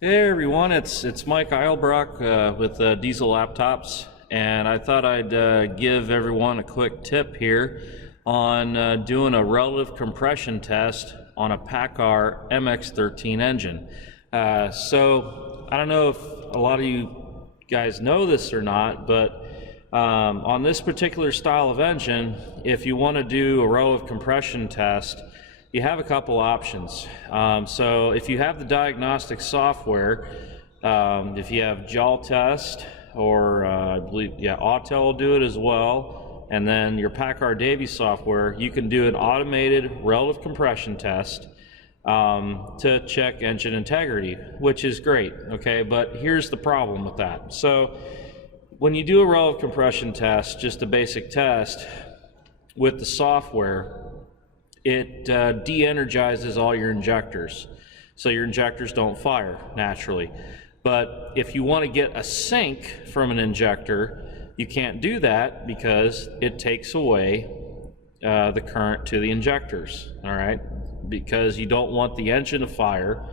Hey everyone, it's Mike Eilbrock with Diesel Laptops, and I thought I'd give everyone a quick tip here on doing a relative compression test on a Paccar MX-13 engine. So I don't know if a lot of you guys know this or not, but on this particular style of engine, if you want to do a relative compression test, you have a couple options. So if you have the diagnostic software, if you have jaw test, or I believe, Autel will do it as well, and then your Paccar Davy software, you can do an automated relative compression test to check engine integrity, which is great, okay? But here's the problem with that. So when you do a relative compression test, just a basic test with the software, it de-energizes all your injectors, so your injectors don't fire naturally. But if you want to get a sync from an injector, you can't do that because it takes away the current to the injectors, all right? Because you don't want the engine to fire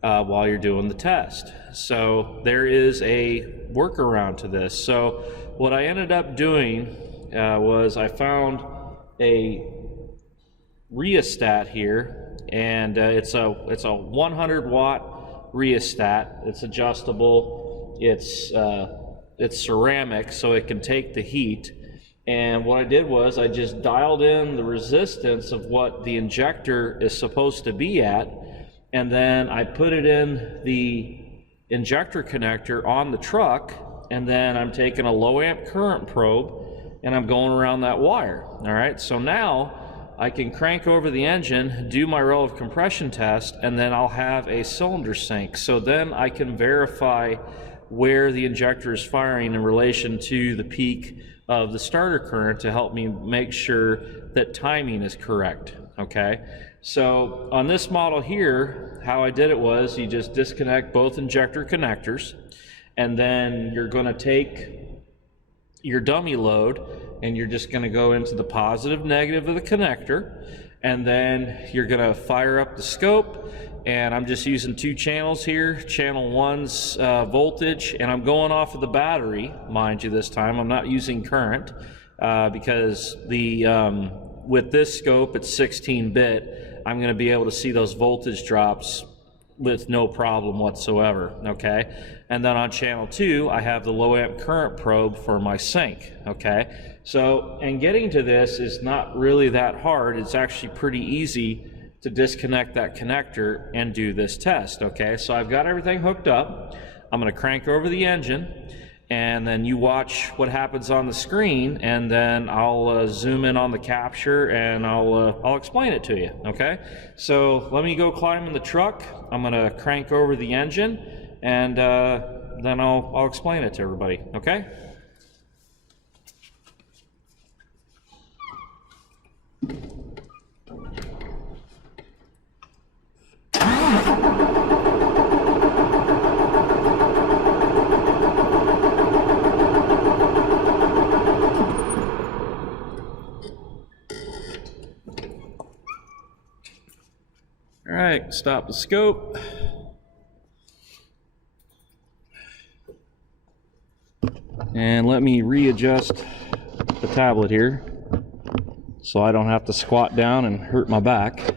while you're doing the test. So there is a workaround to this. So what I ended up doing was I found a rheostat here, and it's a 100 watt rheostat. It's adjustable. It's ceramic, so it can take the heat. And what I did was I just dialed in the resistance of what the injector is supposed to be at, and then I put it in the injector connector on the truck, and then I'm taking a low amp current probe and I'm going around that wire. All right, so now I can crank over the engine, do my relative compression test, and then I'll have a cylinder sync. So then I can verify where the injector is firing in relation to the peak of the starter current to help me make sure that timing is correct, okay? So on this model here, how I did it was you just disconnect both injector connectors, and then you're gonna take your dummy load and you're just going to go into the positive negative of the connector, and then you're going to fire up the scope. And I'm just using two channels here. Channel 1's voltage, and I'm going off of the battery, mind you, this time I'm not using current because the with this scope it's 16-bit. I'm going to be able to see those voltage drops with no problem whatsoever, okay? And then on channel 2, I have the low amp current probe for my sync, okay? So, and getting to this is not really that hard. It's actually pretty easy to disconnect that connector and do this test, okay? So I've got everything hooked up. I'm gonna crank over the engine, and then you watch what happens on the screen, and then I'll zoom in on the capture and I'll explain it to you, okay? So let me go climb in the truck. I'm gonna crank over the engine, and then I'll explain it to everybody, okay? All right, stop the scope. And let me readjust the tablet here so I don't have to squat down and hurt my back.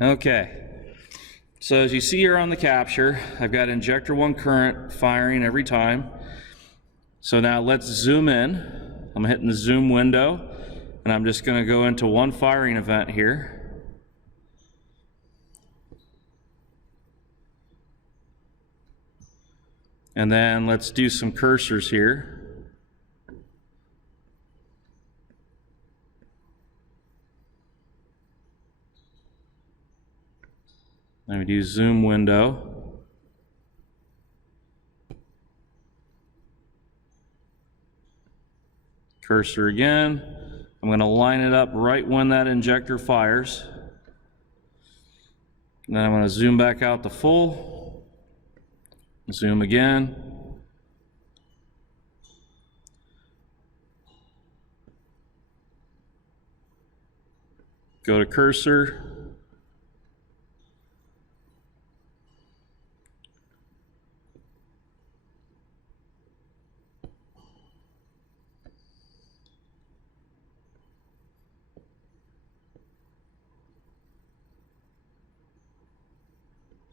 Okay, so as you see here on the capture, I've got injector 1 current firing every time. So now let's zoom in. I'm hitting the zoom window, and I'm just going to go into one firing event here. And then let's do some cursors here. Let me do zoom window. Cursor again. I'm going to line it up right when that injector fires. And then I'm going to zoom back out to full. Zoom again. Go to cursor.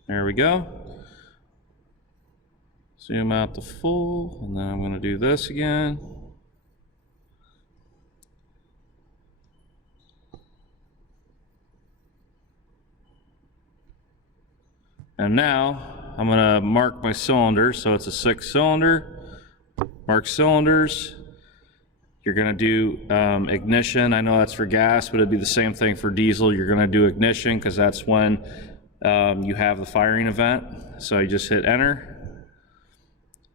There we go. Zoom out to full, and then I'm going to do this again. And now I'm going to mark my cylinder. So it's a 6-cylinder. Mark cylinders. You're going to do ignition. I know that's for gas, but it'd be the same thing for diesel. You're going to do ignition because that's when you have the firing event. So you just hit enter.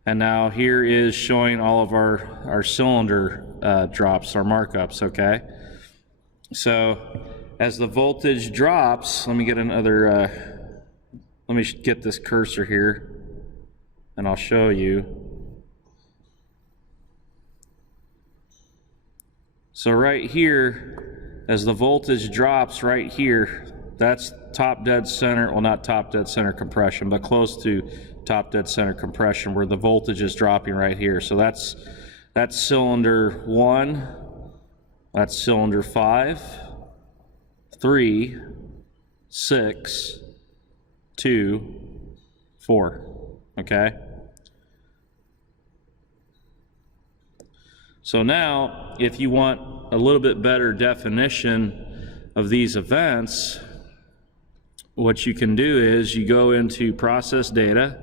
And now here is showing all of our cylinder drops, our markups, okay? So as the voltage drops, let me get another, let me get this cursor here and I'll show you. So right here, as the voltage drops right here, that's top dead center, well not top dead center compression, but close to top dead center compression where the voltage is dropping right here. So that's cylinder 1, that's cylinder 5, 3, 6, 2, 4, okay? So now, if you want a little bit better definition of these events, what you can do is you go into process data,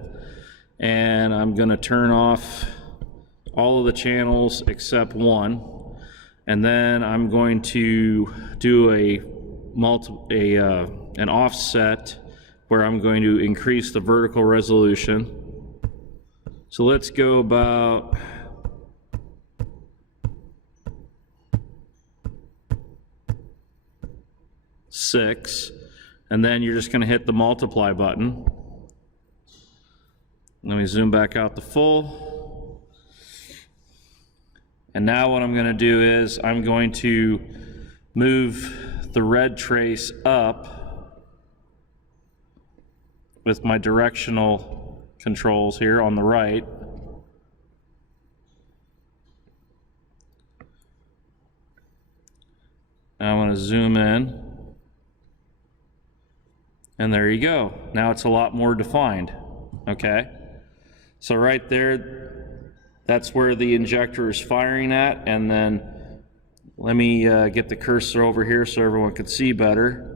and I'm going to turn off all of the channels except one, and then I'm going to do an offset where I'm going to increase the vertical resolution. So let's go about 6, and then you're just going to hit the multiply button. Let me zoom back out to full. And now what I'm going to do is I'm going to move the red trace up with my directional controls here on the right. Now I'm going to zoom in. And there you go. Now it's a lot more defined, okay? So right there, that's where the injector is firing at, and then let me get the cursor over here so everyone can see better.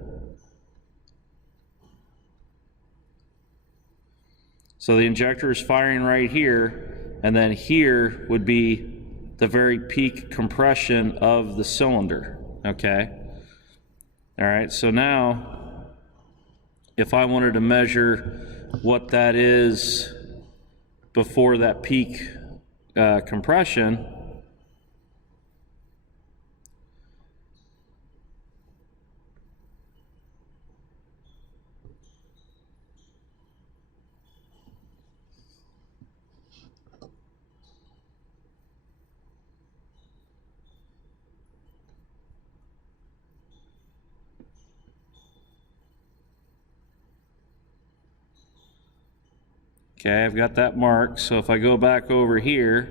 So the injector is firing right here, and then here would be the very peak compression of the cylinder, okay? All right, so now, if I wanted to measure what that is before that peak compression, okay, I've got that marked. So if I go back over here,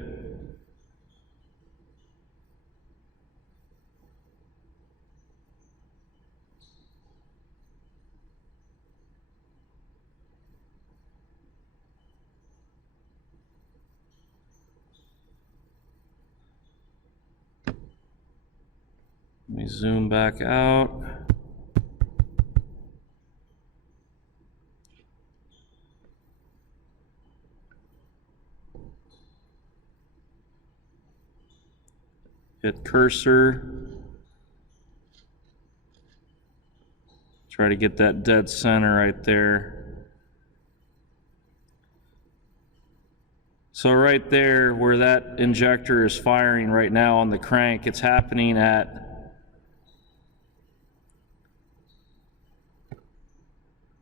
let me zoom back out. Hit cursor. Try to get that dead center right there. So right there where that injector is firing right now on the crank, it's happening at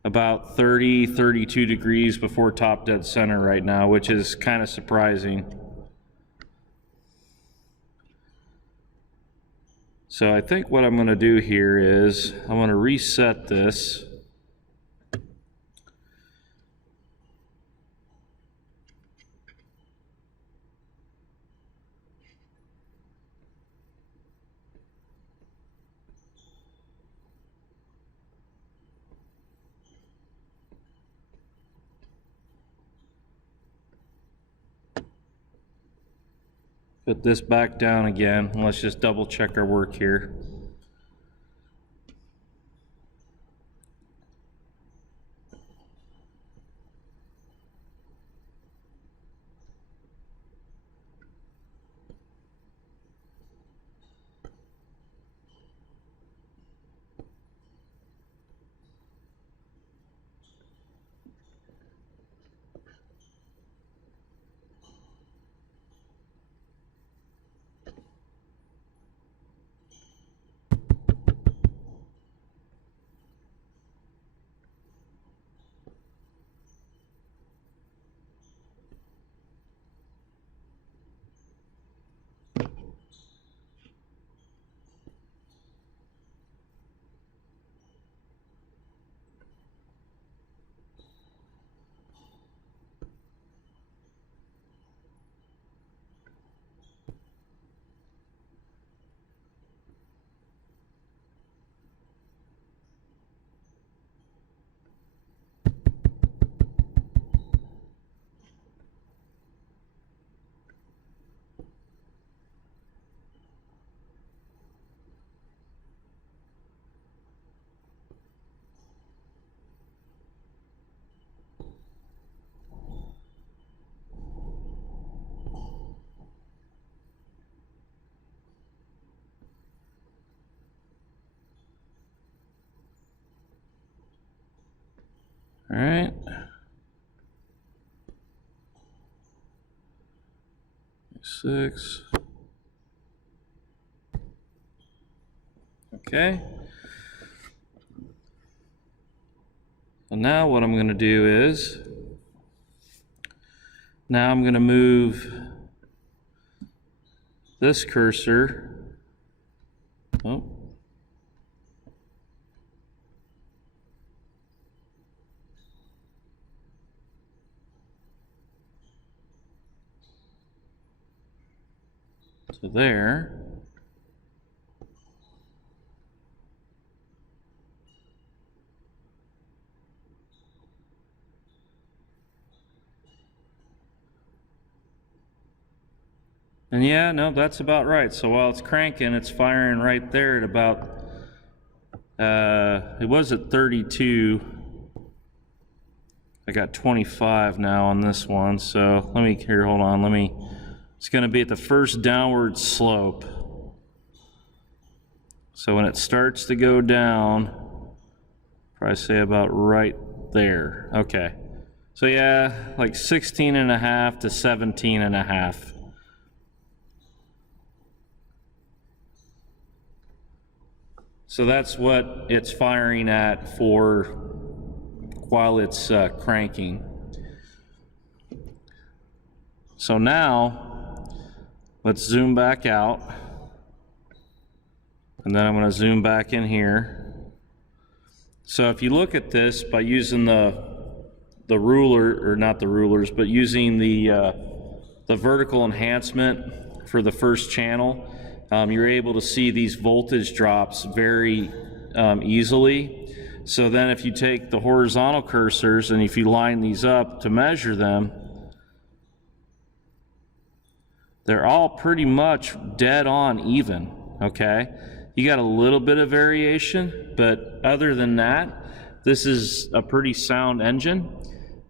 about 30, 32 degrees before top dead center right now, which is kind of surprising. So I think what I'm going to do here is I'm going to reset this. Put this back down again, and let's just double check our work here. All right. Six. Okay. So now what I'm going to do is, now I'm going to move this cursor. Oh. To there. And yeah, no, that's about right. So while it's cranking, it's firing right there at about, it was at 32. I got 25 now on this one. So let me, here, hold on. It's going to be at the first downward slope. So when it starts to go down, probably say about right there. Okay. So yeah, like 16.5 to 17.5. So that's what it's firing at for while it's cranking. So now, let's zoom back out. And then I'm going to zoom back in here. So if you look at this by using the ruler, or not the rulers, but using the vertical enhancement for the first channel, you're able to see these voltage drops very easily. So then if you take the horizontal cursors and if you line these up to measure them, they're all pretty much dead on even, okay? You got a little bit of variation, but other than that, this is a pretty sound engine,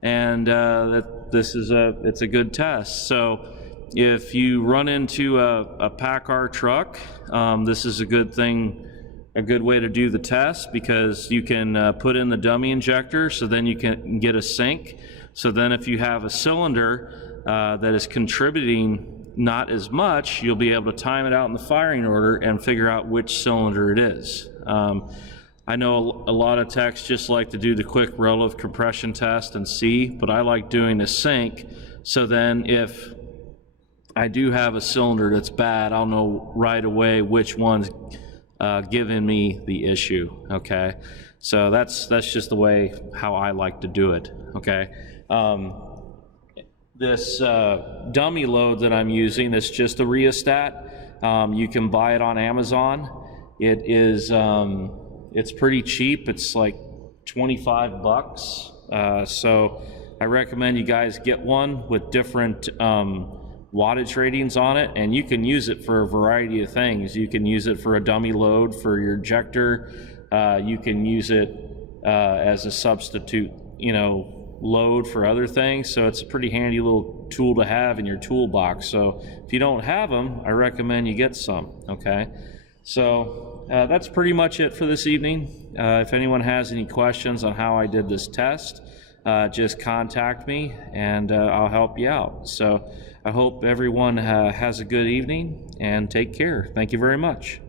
and it's a good test. So if you run into a Paccar truck, this is a good thing, a good way to do the test, because you can put in the dummy injector, so then you can get a sync. So then if you have a cylinder that is contributing not as much, you'll be able to time it out in the firing order and figure out which cylinder it is. I know a lot of techs just like to do the quick relative compression test and see, but I like doing a sync, so then if I do have a cylinder that's bad, I'll know right away which one's giving me the issue, okay? So that's just the way how I like to do it, okay? This dummy load that I'm using is just a rheostat. You can buy it on Amazon. It is, it's pretty cheap. It's like 25 bucks. So I recommend you guys get one with different wattage ratings on it, and you can use it for a variety of things. You can use it for a dummy load for your injector. You can use it as a substitute, load for other things. So it's a pretty handy little tool to have in your toolbox. So if you don't have them, I recommend you get some. Okay, so that's pretty much it for this evening. If anyone has any questions on how I did this test, just contact me and I'll help you out. So I hope everyone has a good evening and take care. Thank you very much.